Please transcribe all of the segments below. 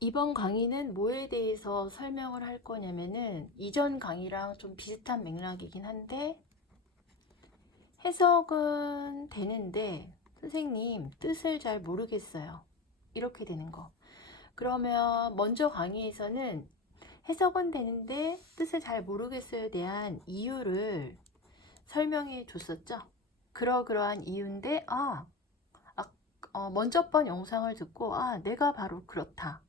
이번 강의는 뭐에 대해서 설명을 할 거냐면은 이전 강의랑 좀 비슷한 맥락이긴 한데 해석은 되는데 선생님 뜻을 잘 모르겠어요. 이렇게 되는 거. 그러면 먼저 강의에서는 해석은 되는데 뜻을 잘 모르겠어요에 대한 이유를 설명해 줬었죠. 그러한 이유인데 먼저 번 영상을 듣고 내가 바로 그렇다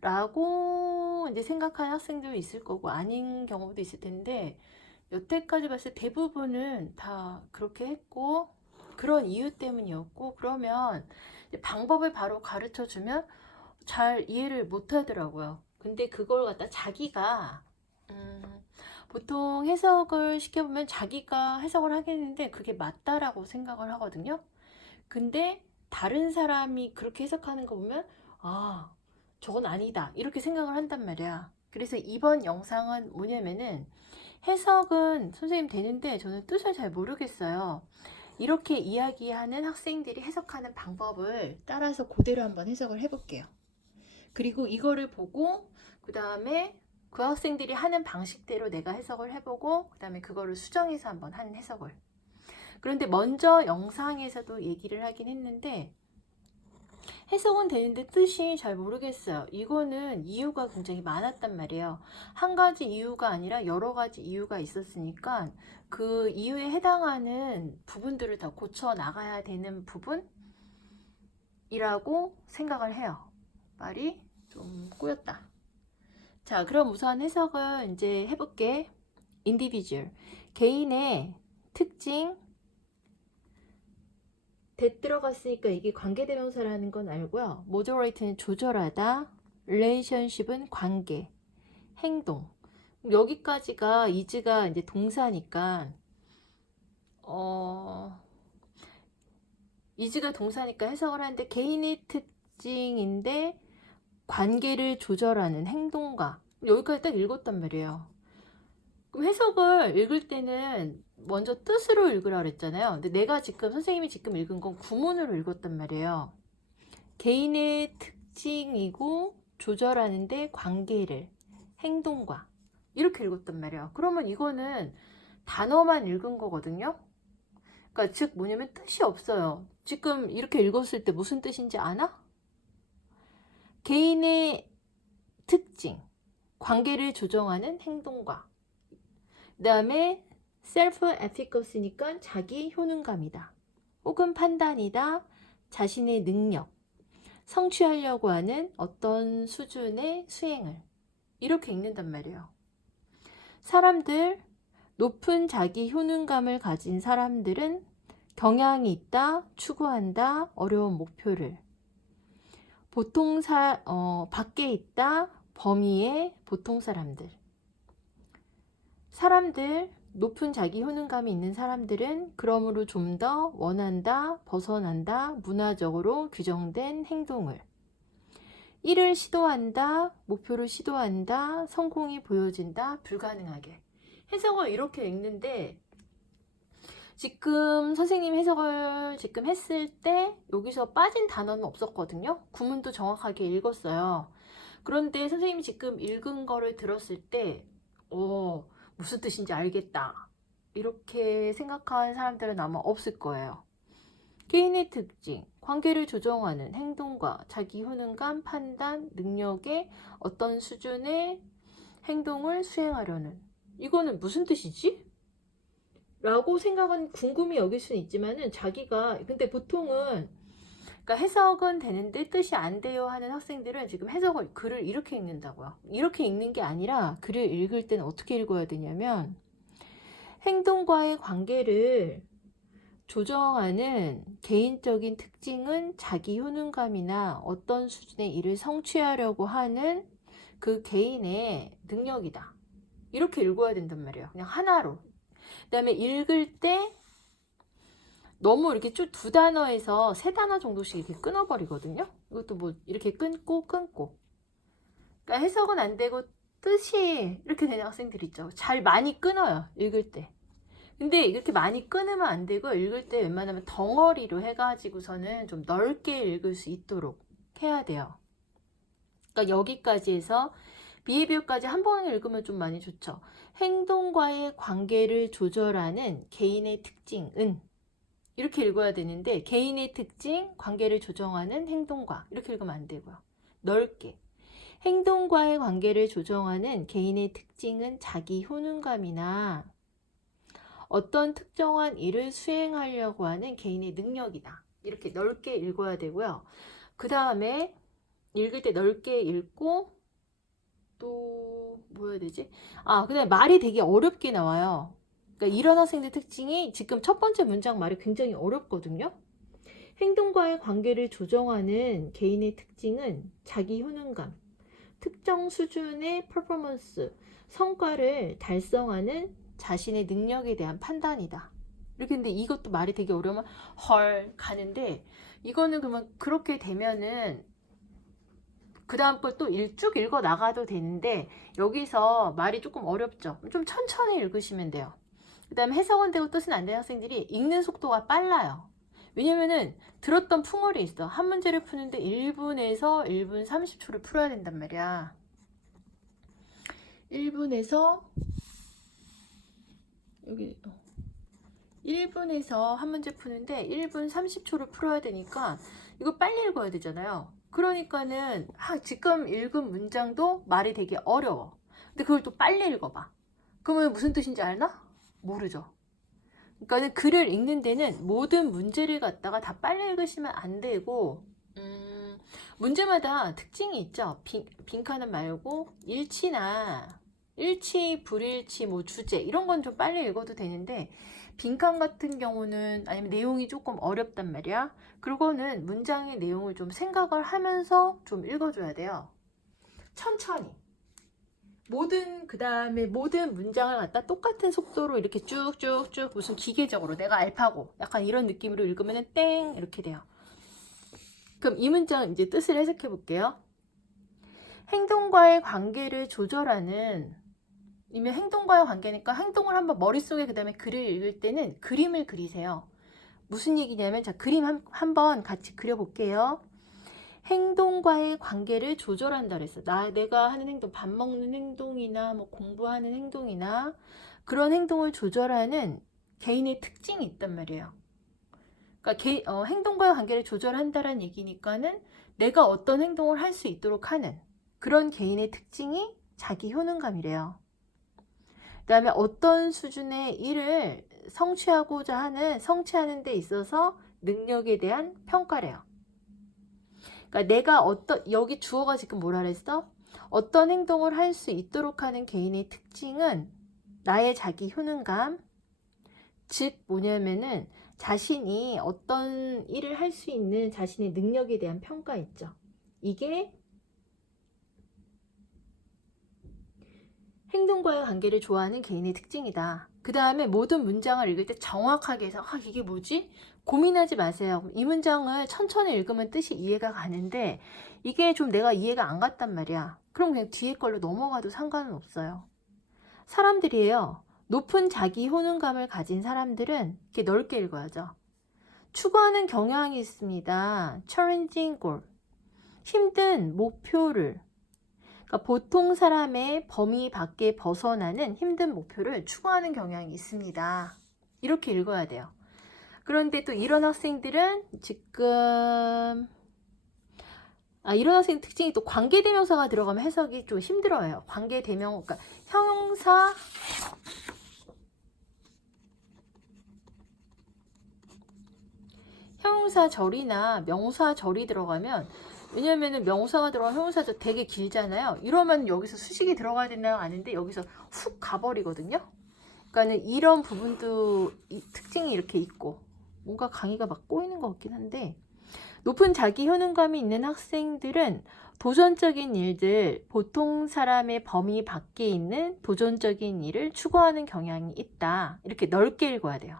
라고 이제 생각하는 학생도 있을 거고 아닌 경우도 있을 텐데 여태까지 봤을 때 대부분은 다 그렇게 했고 그런 이유 때문이었고 그러면 방법을 바로 가르쳐 주면 잘 이해를 못 하더라고요. 근데 그걸 갖다 자기가 보통 해석을 시켜보면 자기가 해석을 하겠는데 그게 맞다라고 생각을 하거든요. 근데 다른 사람이 그렇게 해석하는 거 보면 저건 아니다 이렇게 생각을 한단 말이야. 그래서 이번 영상은 뭐냐면은 해석은 선생님 되는데 저는 뜻을 잘 모르겠어요. 이렇게 이야기하는 학생들이 해석하는 방법을 따라서 그대로 한번 해석을 해볼게요. 그리고 이거를 보고 그 다음에 그 학생들이 하는 방식대로 내가 해석을 해보고 그 다음에 그거를 수정해서 한번 하는 해석을. 그런데 먼저 영상에서도 얘기를 하긴 했는데 해석은 되는데 뜻이 잘 모르겠어요. 이거는 이유가 굉장히 많았단 말이에요. 한 가지 이유가 아니라 여러 가지 이유가 있었으니까 그 이유에 해당하는 부분들을 다 고쳐 나가야 되는 부분이라고 생각을 해요. 말이 좀 꼬였다. 자, 그럼 우선 해석을 이제 해볼게. individual. 개인의 특징, that 들어갔으니까 이게 관계대명사라는 건 알고요. moderate는 조절하다, relationship은 관계, 행동. 여기까지가 is가 이제 동사니까 is가 동사니까 해석을 하는데 개인의 특징인데 관계를 조절하는 행동가. 여기까지 딱 읽었단 말이에요. 그럼 해석을 읽을 때는 먼저 뜻으로 읽으라 그랬잖아요. 근데 내가 지금 선생님이 지금 읽은 건 구문으로 읽었단 말이에요. 개인의 특징이고 조절하는데 관계를 행동과 이렇게 읽었단 말이에요. 그러면 이거는 단어만 읽은 거거든요. 그러니까 즉 뭐냐면 뜻이 없어요. 지금 이렇게 읽었을 때 무슨 뜻인지 아나? 개인의 특징, 관계를 조정하는 행동과 그 다음에 self-efficacy니까 자기 효능감이다. 혹은 판단이다. 자신의 능력, 성취하려고 하는 어떤 수준의 수행을 이렇게 읽는단 말이에요. 사람들, 높은 자기 효능감을 가진 사람들은 경향이 있다, 추구한다, 어려운 목표를. 밖에 있다, 범위의 보통 사람들. 사람들, 높은 자기 효능감이 있는 사람들은 그러므로 좀 더 원한다, 벗어난다, 문화적으로 규정된 행동을. 일을 시도한다, 목표를 시도한다, 성공이 보여진다, 불가능하게. 해석을 이렇게 읽는데 지금 선생님 해석을 지금 했을 때 여기서 빠진 단어는 없었거든요. 구문도 정확하게 읽었어요. 그런데 선생님이 지금 읽은 거를 들었을 때 무슨 뜻인지 알겠다. 이렇게 생각하는 사람들은 아마 없을 거예요. 개인의 특징, 관계를 조정하는 행동과 자기 효능감, 판단, 능력의 어떤 수준의 행동을 수행하려는 이거는 무슨 뜻이지? 라고 생각은 궁금히 여길 수는 있지만은 자기가 근데 보통은 그러니까 해석은 되는데 뜻이 안 돼요 하는 학생들은 지금 해석을 글을 이렇게 읽는다고요. 이렇게 읽는 게 아니라 글을 읽을 때는 어떻게 읽어야 되냐면 행동과의 관계를 조정하는 개인적인 특징은 자기 효능감이나 어떤 수준의 일을 성취하려고 하는 그 개인의 능력이다. 이렇게 읽어야 된단 말이에요. 그냥 하나로. 그 다음에 읽을 때 너무 이렇게 쭉 두 단어에서 세 단어 정도씩 이렇게 끊어버리거든요. 이것도 뭐 이렇게 끊고. 그러니까 해석은 안 되고 뜻이 이렇게 되는 학생들 있죠. 잘 많이 끊어요. 읽을 때. 근데 이렇게 많이 끊으면 안 되고 읽을 때 웬만하면 덩어리로 해가지고서는 좀 넓게 읽을 수 있도록 해야 돼요. 그러니까 여기까지 해서 behavior까지 한 번에 읽으면 좀 많이 좋죠. 행동과의 관계를 조절하는 개인의 특징은 이렇게 읽어야 되는데 개인의 특징, 관계를 조정하는 행동과 이렇게 읽으면 안 되고요. 넓게. 행동과의 관계를 조정하는 개인의 특징은 자기 효능감이나 어떤 특정한 일을 수행하려고 하는 개인의 능력이다. 이렇게 넓게 읽어야 되고요. 그 다음에 읽을 때 넓게 읽고 또 뭐 해야 되지? 그 다음에 말이 되게 어렵게 나와요. 그러니까 이런 학생들 특징이 지금 첫 번째 문장 말이 굉장히 어렵거든요. 행동과의 관계를 조정하는 개인의 특징은 자기 효능감, 특정 수준의 퍼포먼스, 성과를 달성하는 자신의 능력에 대한 판단이다. 이렇게 근데 이것도 말이 되게 어려우면 헐 가는데 이거는 그러면 그렇게 되면은 그 다음 걸 또 쭉 읽어 나가도 되는데 여기서 말이 조금 어렵죠. 좀 천천히 읽으시면 돼요. 그 다음에 해석은 되고 뜻은 안 되는 학생들이 읽는 속도가 빨라요. 왜냐면은 들었던 풍월이 있어. 한 문제를 푸는데 1분에서 1분 30초를 풀어야 된단 말이야. 1분에서 여기 1분에서 한 문제 푸는데 1분 30초를 풀어야 되니까 이거 빨리 읽어야 되잖아요. 그러니까는 지금 읽은 문장도 말이 되게 어려워. 근데 그걸 또 빨리 읽어봐. 그러면 무슨 뜻인지 알나? 모르죠. 그러니까 글을 읽는 데는 모든 문제를 갖다가 다 빨리 읽으시면 안 되고 문제마다 특징이 있죠. 빈칸은 말고 일치, 불일치, 뭐 주제 이런 건 좀 빨리 읽어도 되는데 빈칸 같은 경우는 아니면 내용이 조금 어렵단 말이야. 그거는 문장의 내용을 좀 생각을 하면서 좀 읽어줘야 돼요. 천천히. 그 다음에 모든 문장을 갖다 똑같은 속도로 이렇게 쭉쭉쭉 무슨 기계적으로 내가 알파고 약간 이런 느낌으로 읽으면 땡 이렇게 돼요. 그럼 이 문장 이제 뜻을 해석해 볼게요. 행동과의 관계를 조절하는 이면 행동과의 관계니까 행동을 한번 머릿속에 그 다음에 글을 읽을 때는 그림을 그리세요. 무슨 얘기냐면 자 그림 한번 같이 그려볼게요. 행동과의 관계를 조절한다 그랬어. 내가 하는 행동, 밥 먹는 행동이나 뭐 공부하는 행동이나 그런 행동을 조절하는 개인의 특징이 있단 말이에요. 그러니까 행동과의 관계를 조절한다는 얘기니까는 내가 어떤 행동을 할 수 있도록 하는 그런 개인의 특징이 자기 효능감이래요. 그 다음에 어떤 수준의 일을 성취하는 데 있어서 능력에 대한 평가래요. 그러니까 여기 주어가 지금 뭐라 그랬어? 어떤 행동을 할 수 있도록 하는 개인의 특징은 나의 자기 효능감, 즉 뭐냐면은 자신이 어떤 일을 할 수 있는 자신의 능력에 대한 평가 있죠. 이게 행동과의 관계를 좋아하는 개인의 특징이다. 그 다음에 모든 문장을 읽을 때 정확하게 해서 이게 뭐지? 고민하지 마세요. 이 문장을 천천히 읽으면 뜻이 이해가 가는데 이게 좀 내가 이해가 안 갔단 말이야. 그럼 그냥 뒤에 걸로 넘어가도 상관은 없어요. 사람들이에요. 높은 자기 효능감을 가진 사람들은 이렇게 넓게 읽어야죠. 추구하는 경향이 있습니다. challenging goal. 힘든 목표를 그러니까 보통 사람의 범위 밖에 벗어나는 힘든 목표를 추구하는 경향이 있습니다. 이렇게 읽어야 돼요. 그런데 또 이런 학생들은 지금 이런 학생 특징이 또 관계대명사가 들어가면 해석이 좀 힘들어요. 그러니까 형용사절이나 명사절이 들어가면 왜냐면은 명사가 들어가면 형용사절 되게 길잖아요. 이러면 여기서 수식이 들어가야 된다고 아는데 여기서 훅 가버리거든요. 그러니까는 이런 부분도 특징이 이렇게 있고 뭔가 강의가 막 꼬이는 것 같긴 한데 높은 자기 효능감이 있는 학생들은 도전적인 일들, 보통 사람의 범위 밖에 있는 도전적인 일을 추구하는 경향이 있다. 이렇게 넓게 읽어야 돼요.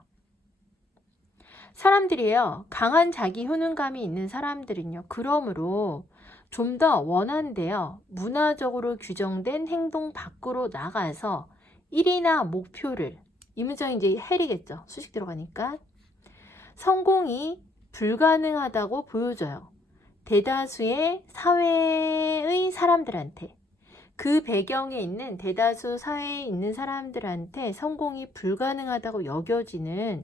사람들이에요. 강한 자기 효능감이 있는 사람들은요. 그러므로 좀 더 원한대요. 문화적으로 규정된 행동 밖으로 나가서 일이나 목표를 이 문장이 이제 헬이겠죠. 수식 들어가니까 성공이 불가능하다고 보여져요. 대다수의 사회의 사람들한테, 그 배경에 있는 대다수 사회에 있는 사람들한테 성공이 불가능하다고 여겨지는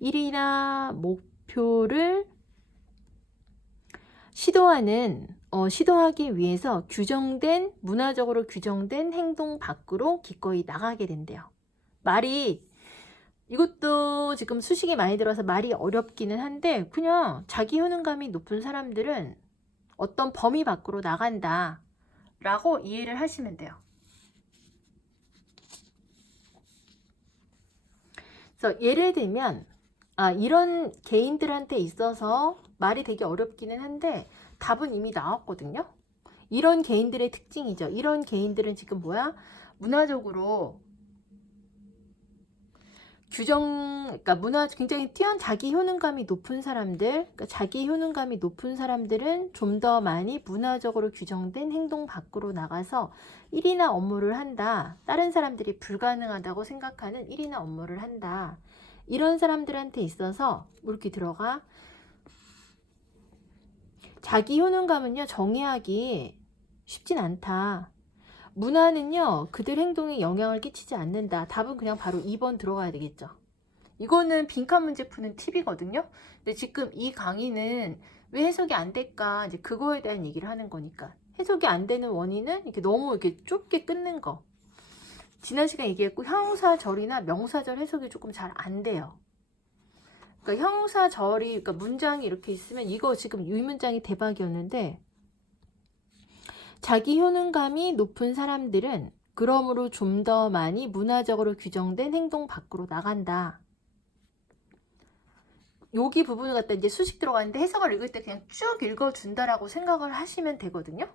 일이나 목표를 시도하기 위해서 문화적으로 규정된 행동 밖으로 기꺼이 나가게 된대요. 이것도 지금 수식이 많이 들어서 말이 어렵기는 한데, 그냥 자기 효능감이 높은 사람들은 어떤 범위 밖으로 나간다 라고 이해를 하시면 돼요. 그래서 예를 들면 이런 개인들한테 있어서 말이 되게 어렵기는 한데 답은 이미 나왔거든요. 이런 개인들의 특징이죠. 이런 개인들은 지금 문화적으로 그러니까 굉장히 자기 효능감이 높은 사람들은 좀 더 많이 문화적으로 규정된 행동 밖으로 나가서 일이나 업무를 한다. 다른 사람들이 불가능하다고 생각하는 일이나 업무를 한다. 이런 사람들한테 있어서 이렇게 들어가. 자기 효능감은요, 정의하기 쉽진 않다. 문화는요, 그들 행동에 영향을 끼치지 않는다. 답은 그냥 바로 2번 들어가야 되겠죠. 이거는 빈칸 문제 푸는 팁이거든요. 근데 지금 이 강의는 왜 해석이 안 될까, 이제 그거에 대한 얘기를 하는 거니까. 해석이 안 되는 원인은 너무 좁게 끊는 거. 지난 시간에 얘기했고, 형용사절이나 명사절 해석이 조금 잘 안 돼요. 그러니까 그러니까 문장이 이렇게 있으면, 이거 지금 이 문장이 대박이었는데, 자기 효능감이 높은 사람들은 그러므로 좀 더 많이 문화적으로 규정된 행동 밖으로 나간다. 여기 부분을 갖다 이제 수식 들어가는데 해석을 읽을 때 그냥 쭉 읽어준다라고 생각을 하시면 되거든요.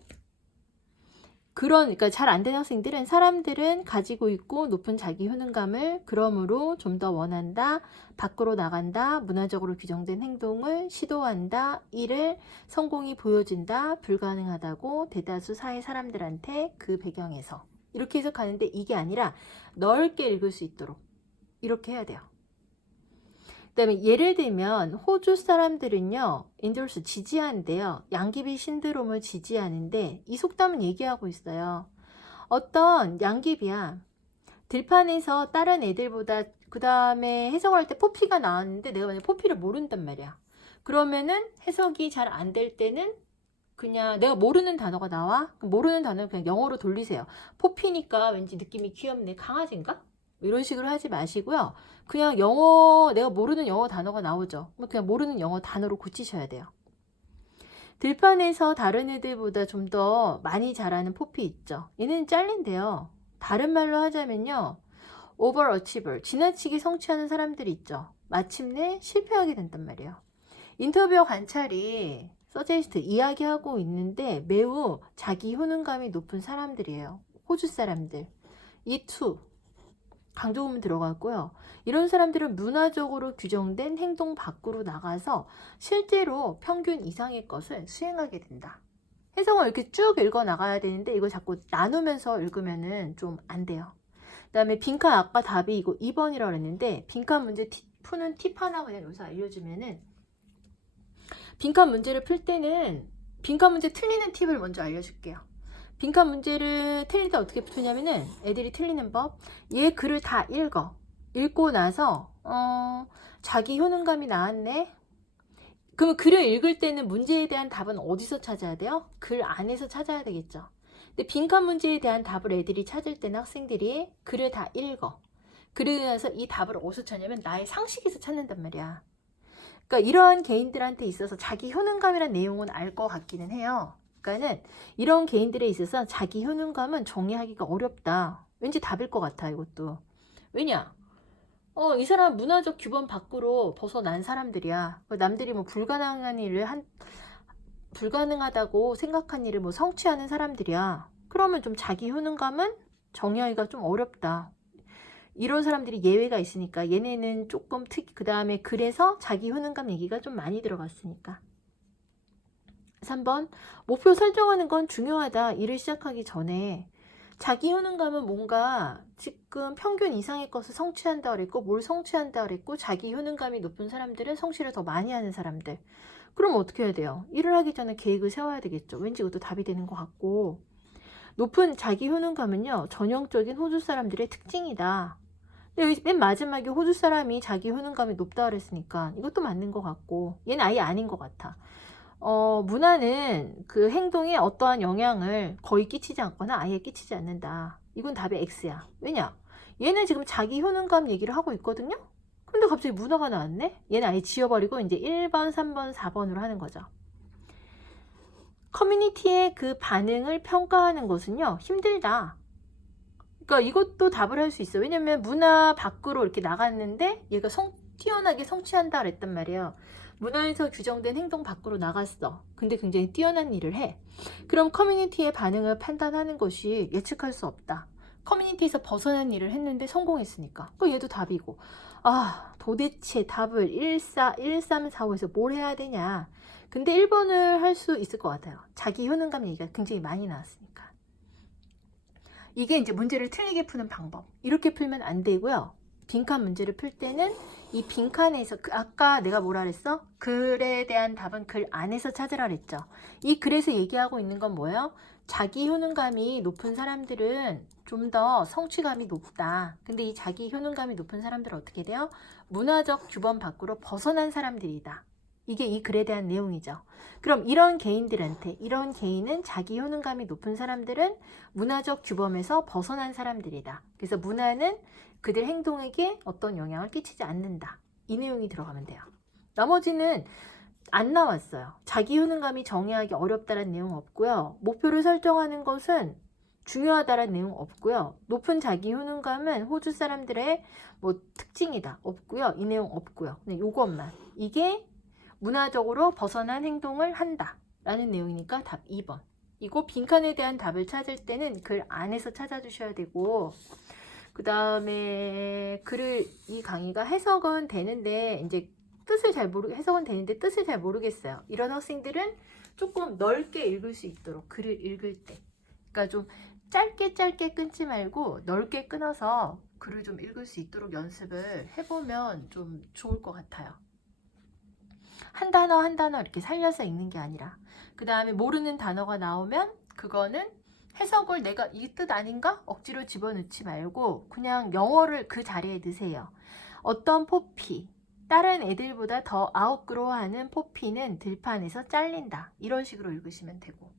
그러니까 잘 안 되는 학생들은, 사람들은 가지고 있고 높은 자기 효능감을 그러므로 좀 더 원한다, 밖으로 나간다, 문화적으로 규정된 행동을 시도한다, 이를 성공이 보여진다, 불가능하다고 대다수 사회 사람들한테 그 배경에서, 이렇게 해석하는데, 이게 아니라 넓게 읽을 수 있도록 이렇게 해야 돼요. 그 다음에 예를 들면 호주 사람들은요, endorse 지지한대요. 양귀비 신드롬을 지지하는데, 이 속담은 얘기하고 있어요. 어떤 양귀비야, 들판에서 다른 애들보다, 그 다음에 해석할 때 포피가 나왔는데 내가 만약에 포피를 모른단 말이야. 그러면은 해석이 잘 안 될 때는 그냥 내가 모르는 단어가 나와? 모르는 단어를 그냥 영어로 돌리세요. 포피니까 왠지 느낌이 귀엽네. 강아지인가? 이런 식으로 하지 마시고요. 그냥 내가 모르는 영어 단어가 나오죠. 그냥 모르는 영어 단어로 고치셔야 돼요. 들판에서 다른 애들보다 좀 더 많이 자라는 포피 있죠. 얘는 잘린대요. 다른 말로 하자면요, overachiever, 지나치게 성취하는 사람들이 있죠. 마침내 실패하게 된단 말이에요. 인터뷰어 관찰이 서제스트 이야기하고 있는데 매우 자기 효능감이 높은 사람들이에요. 호주 사람들. 이 투 강조음은 들어갔고요. 이런 사람들은 문화적으로 규정된 행동 밖으로 나가서 실제로 평균 이상의 것을 수행하게 된다. 해석을 이렇게 쭉 읽어 나가야 되는데 이거 자꾸 나누면서 읽으면은 좀 안 돼요. 그 다음에 빈칸, 아까 답이 이거 2번이라고 했는데, 빈칸 문제 푸는 팁 하나 그냥 여기서 알려주면은, 빈칸 문제를 풀 때는 빈칸 문제 틀리는 팁을 먼저 알려줄게요. 빈칸 문제를 틀릴 때 어떻게 푸냐면은, 애들이 틀리는 법, 얘 글을 다 읽고 나서 자기 효능감이 나왔네. 그럼 글을 읽을 때는 문제에 대한 답은 어디서 찾아야 돼요? 글 안에서 찾아야 되겠죠. 근데 빈칸 문제에 대한 답을 애들이 찾을 때는, 학생들이 글을 다 읽어. 그러고 나서 이 답을 어디서 찾냐면 나의 상식에서 찾는단 말이야. 그러니까 이러한 개인들한테 있어서 자기 효능감이라는 내용은 알 것 같기는 해요. 그러니까는 이런 개인들에 있어서 자기 효능감은 정의하기가 어렵다. 왠지 답일 것 같아, 이것도. 왜냐? 이 사람 문화적 규범 밖으로 벗어난 사람들이야. 남들이 불가능하다고 생각한 일을 성취하는 사람들이야. 그러면 좀 자기 효능감은 정의하기가 좀 어렵다. 이런 사람들이 예외가 있으니까 얘네는 조금 그 다음에 그래서 자기 효능감 얘기가 좀 많이 들어갔으니까. 3번, 목표 설정하는 건 중요하다. 일을 시작하기 전에. 자기 효능감은 뭔가 지금 평균 이상의 것을 성취한다 그랬고, 뭘 성취한다 그랬고, 자기 효능감이 높은 사람들은 성취를 더 많이 하는 사람들. 그럼 어떻게 해야 돼요? 일을 하기 전에 계획을 세워야 되겠죠. 왠지 이것도 답이 되는 것 같고. 높은 자기 효능감은요, 전형적인 호주 사람들의 특징이다. 근데 여기 맨 마지막에 호주 사람이 자기 효능감이 높다 그랬으니까 이것도 맞는 것 같고, 얘는 아예 아닌 것 같아. 문화는 그 행동에 어떠한 영향을 거의 끼치지 않거나 아예 끼치지 않는다. 이건 답이 X야. 왜냐? 얘는 지금 자기 효능감 얘기를 하고 있거든요? 근데 갑자기 문화가 나왔네? 얘는 아예 지워버리고 이제 1번, 3번, 4번으로 하는 거죠. 커뮤니티의 그 반응을 평가하는 것은요, 힘들다. 그러니까 이것도 답을 할 수 있어. 왜냐면 문화 밖으로 이렇게 나갔는데 얘가 뛰어나게 성취한다 그랬단 말이에요. 문화에서 규정된 행동 밖으로 나갔어. 근데 굉장히 뛰어난 일을 해. 그럼 커뮤니티의 반응을 판단하는 것이 예측할 수 없다. 커뮤니티에서 벗어난 일을 했는데 성공했으니까. 그 얘도 답이고. 아, 도대체 답을 1, 4, 1, 3, 4, 5에서 뭘 해야 되냐. 근데 1번을 할 수 있을 것 같아요. 자기 효능감 얘기가 굉장히 많이 나왔으니까. 이게 이제 문제를 틀리게 푸는 방법. 이렇게 풀면 안 되고요. 빈칸 문제를 풀 때는 이 빈칸에서 아까 내가 뭐라 그랬어? 글에 대한 답은 글 안에서 찾으라 그랬죠. 이 글에서 얘기하고 있는 건 뭐예요? 자기 효능감이 높은 사람들은 좀 더 성취감이 높다. 근데 이 자기 효능감이 높은 사람들은 어떻게 돼요? 문화적 규범 밖으로 벗어난 사람들이다. 이게 이 글에 대한 내용이죠. 그럼 이런 개인은 자기 효능감이 높은 사람들은 문화적 규범에서 벗어난 사람들이다. 그래서 문화는 그들 행동에게 어떤 영향을 끼치지 않는다. 이 내용이 들어가면 돼요. 나머지는 안 나왔어요. 자기 효능감이 정의하기 어렵다는 내용 없고요. 목표를 설정하는 것은 중요하다는 내용 없고요. 높은 자기 효능감은 호주 사람들의 뭐 특징이다. 없고요. 이 내용 없고요. 그냥 요것만. 이게 문화적으로 벗어난 행동을 한다 라는 내용이니까 답 2번. 이거 빈칸에 대한 답을 찾을 때는 글 안에서 찾아주셔야 되고, 그 다음에 이 강의가 해석은 되는데 이제 해석은 되는데 뜻을 잘 모르겠어요. 이런 학생들은 조금 넓게 읽을 수 있도록 글을 읽을 때, 그러니까 좀 짧게 끊지 말고 넓게 끊어서 글을 좀 읽을 수 있도록 연습을 해보면 좀 좋을 것 같아요. 한 단어 이렇게 살려서 읽는 게 아니라, 그 다음에 모르는 단어가 나오면 그거는 해석을 내가 이 뜻 아닌가? 억지로 집어넣지 말고 그냥 영어를 그 자리에 넣으세요. 어떤 포피, 다른 애들보다 더 아웃그로우하는 포피는 들판에서 잘린다. 이런 식으로 읽으시면 되고,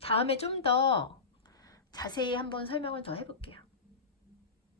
다음에 좀 더 자세히 한번 설명을 더 해볼게요.